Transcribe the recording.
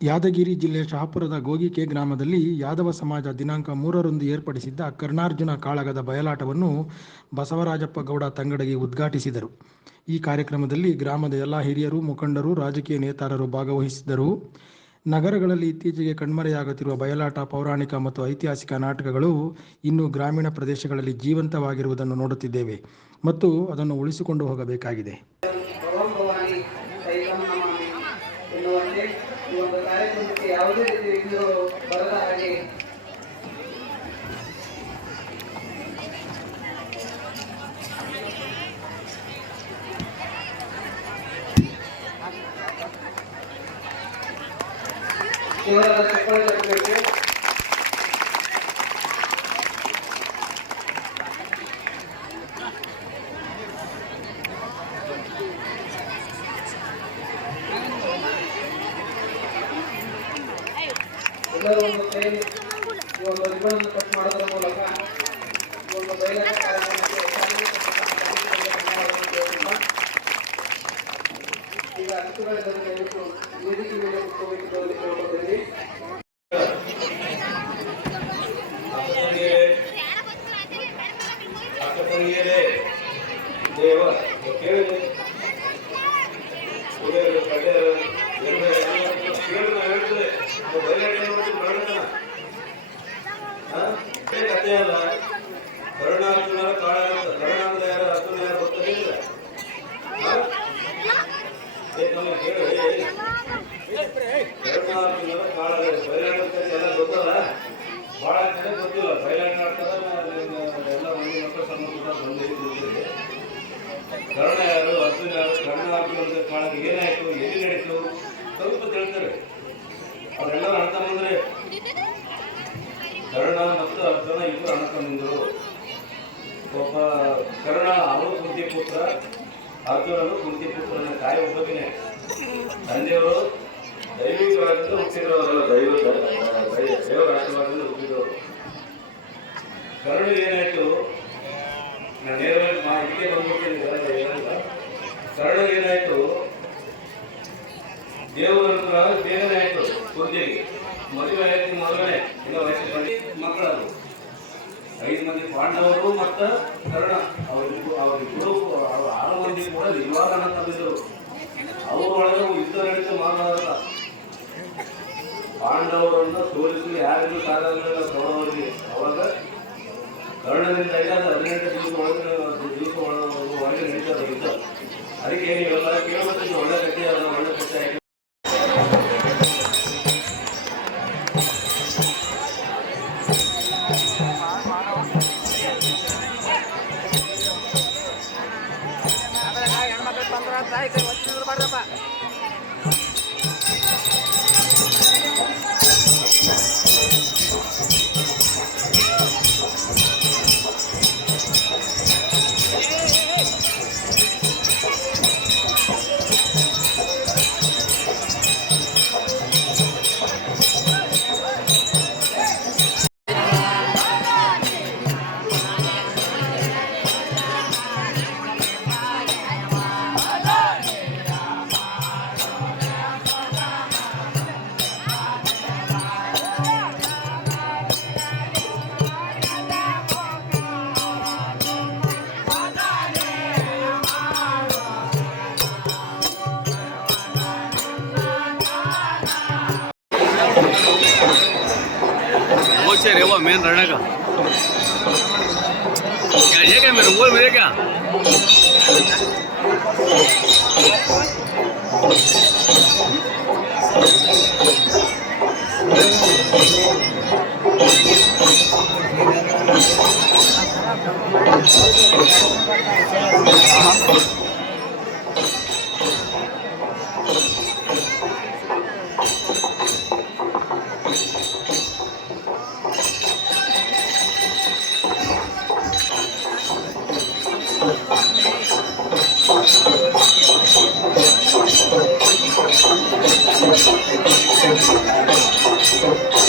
ಯಾದಗಿರಿ ಜಿಲ್ಲೆ ಶಹಾಪುರದ ಗೋಗಿಕೆ ಗ್ರಾಮದಲ್ಲಿ ಯಾದವ ಸಮಾಜ ದಿನಾಂಕ 3ರಂದು ಏರ್ಪಡಿಸಿದ್ದ ಕರ್ಣಾರ್ಜುನ ಕಾಳಗದ ಬಯಲಾಟವನ್ನು ಬಸವರಾಜಪ್ಪ ಗೌಡ ತಂಗಡಗಿ ಉದ್ಘಾಟಿಸಿದರು. ಈ ಕಾರ್ಯಕ್ರಮದಲ್ಲಿ ಗ್ರಾಮದ ಎಲ್ಲ ಹಿರಿಯರು, ಮುಖಂಡರು, ರಾಜಕೀಯ ನೇತಾರರು ಭಾಗವಹಿಸಿದ್ದರು. ನಗರಗಳಲ್ಲಿ ಇತ್ತೀಚೆಗೆ ಕಣ್ಮರೆಯಾಗುತ್ತಿರುವ ಬಯಲಾಟ, ಪೌರಾಣಿಕ ಮತ್ತು ಐತಿಹಾಸಿಕ ನಾಟಕಗಳು ಇನ್ನೂ ಗ್ರಾಮೀಣ ಪ್ರದೇಶಗಳಲ್ಲಿ ಜೀವಂತವಾಗಿರುವುದನ್ನು ನೋಡುತ್ತಿದ್ದೇವೆ ಮತ್ತು ಅದನ್ನು ಉಳಿಸಿಕೊಂಡು ಹೋಗಬೇಕಾಗಿದೆ. ಈ ಒಂದು ಕಾರ್ಯಕ್ರಮಕ್ಕೆ ಯಾವುದೇ ರೀತಿ ಬರದ ಹಾಗೆ ಎಲ್ಲರೂ ಒಂದು ಕೈಯಲ್ಲಿ ಈ ಒಂದು ರಿಬ್ಬನ್ ಕಟ್ ಮಾಡೋದ್ರ ಮೂಲಕ ಈ ಒಂದು ಬಯಲಾಟ ಕಾರ್ಯಕ್ರಮಕ್ಕೆ ಈಗ ಅತಿಥಿಗಳೆಲ್ಲರೂ ದಯವಿಟ್ಟು ವೇದಿಕೆ ಮೇಲೆ ಕುತ್ಕೋಬೇಕು ಅಂತ ಕೇಳ್ಕೊಳ್ತೀವಿ. ಕಥೆಯಲ್ಲ ಕರುಣಾರ್ಜುನರ ಕಾಳ ಕರುಣಾರ್ಜುನ ಯಾರ ಅರ್ಜುನ ಯಾರು ಗೊತ್ತಿಲ್ಲ. ಕರುಣಾರ್ಜುನರ ಕಾಳ ಬಯಲಾಟ ಎಲ್ಲ ಗೊತ್ತಲ್ಲ, ಬಹಳ ಜನ ಗೊತ್ತಿಲ್ಲ. ಬಯಲಾಟ ಆಡ್ತಾರೆ ಎಲ್ಲ ಮಂದಿ ಮಕ್ಕಳ ಸಂಬಂಧ ಬಂದಿದೆ. ಕರ್ಣ ಯಾರು, ಅರ್ಜುನ ಯಾರು, ಕರುಣಾರ್ಜುನರ ಕಾಳಗ ಏನಾಯ್ತು, ಎಲ್ಲಿ ನಡೀತು ಸ್ವಲ್ಪ ಹೇಳ್ತಾರೆ. ಅವರೆಲ್ಲ ಅಣ್ಣ ತಮ್ಮಂದ್ರೆ ಕರ್ಣ ಮತ್ತು ಅರ್ಜುನ ಇಬ್ಬರು ಅಣ್ಣ ತಮ್ಮಂದರು. ಒಬ್ಬ ಕರ್ಣ ಅವರು ಕುಂತಿ ಪುತ್ರ, ಅರ್ಜುನನು ಕುಂತಿ ಪುತ್ರನ ತಾಯಿ ಒಬ್ಬನೇ. ತಂದೆಯವರು ದೈವಿಕರಾಗಿಂದ ಹುಟ್ಟಿದವರಲ್ಲ, ದೇವರ ಆಶೀರ್ವಾದದಿಂದ ಹುಟ್ಟಿದವರು. ಕರ್ಣಿಗೆ ಏನಾಯ್ತು, ನಾನು ನೇರವಾಗಿ ಮಾಹಿತಿಗೆ ಬಂದ್ಬಿಡ್ತೀನಿ, ಏನಿಲ್ಲ. ಕರ್ಣಿಗೆ ಏನಾಯ್ತು, ದೇವರ ಬೇಗನೆ ಆಯ್ತು. ಕುಂತಿಗೆ ಮದುವೆ ಆಯ್ತು, ಮೊದಲನೇ ಇನ್ನೂ ವಯಸ್ಸು ಬಂದು ಮಕ್ಕಳದು 5 ಮಂದಿ ಪಾಂಡವರು ಮತ್ತು ಕರ್ಣ. ಅವರಿಬ್ಬರು 6 ಮಂದಿ ಕೂಡ ನಿವಾರಣ ತಂದಿದ್ದರು. ಅವರೊಳಗೆ ಯುದ್ಧ ನಡೀತು ಮಾನವರಲ್ಲ. ಪಾಂಡವರನ್ನು ಸೋಲಿಸಿ ಯಾರಿಗೂ ಸಾಕಾಗಲಿಲ್ಲ ಕೌರವರಿಗೆ. ಅವಾಗ ಕರ್ಣದಿಂದ 18 ದಿವಸ ಒಳಗೆ ನಡೀತದ ಯುದ್ಧ. ಅದಕ್ಕೆ ನೀವೆಲ್ಲ ಕೇಳಬೇಕು, ಒಳ್ಳೆ ಕಥೆ ಅದ, ಒಳ್ಳೆ ಕಥೆ ಆಯ್ತು. रे वो मेन रण का क्या ये क्या मेरे वो मेरे क्या Thank you.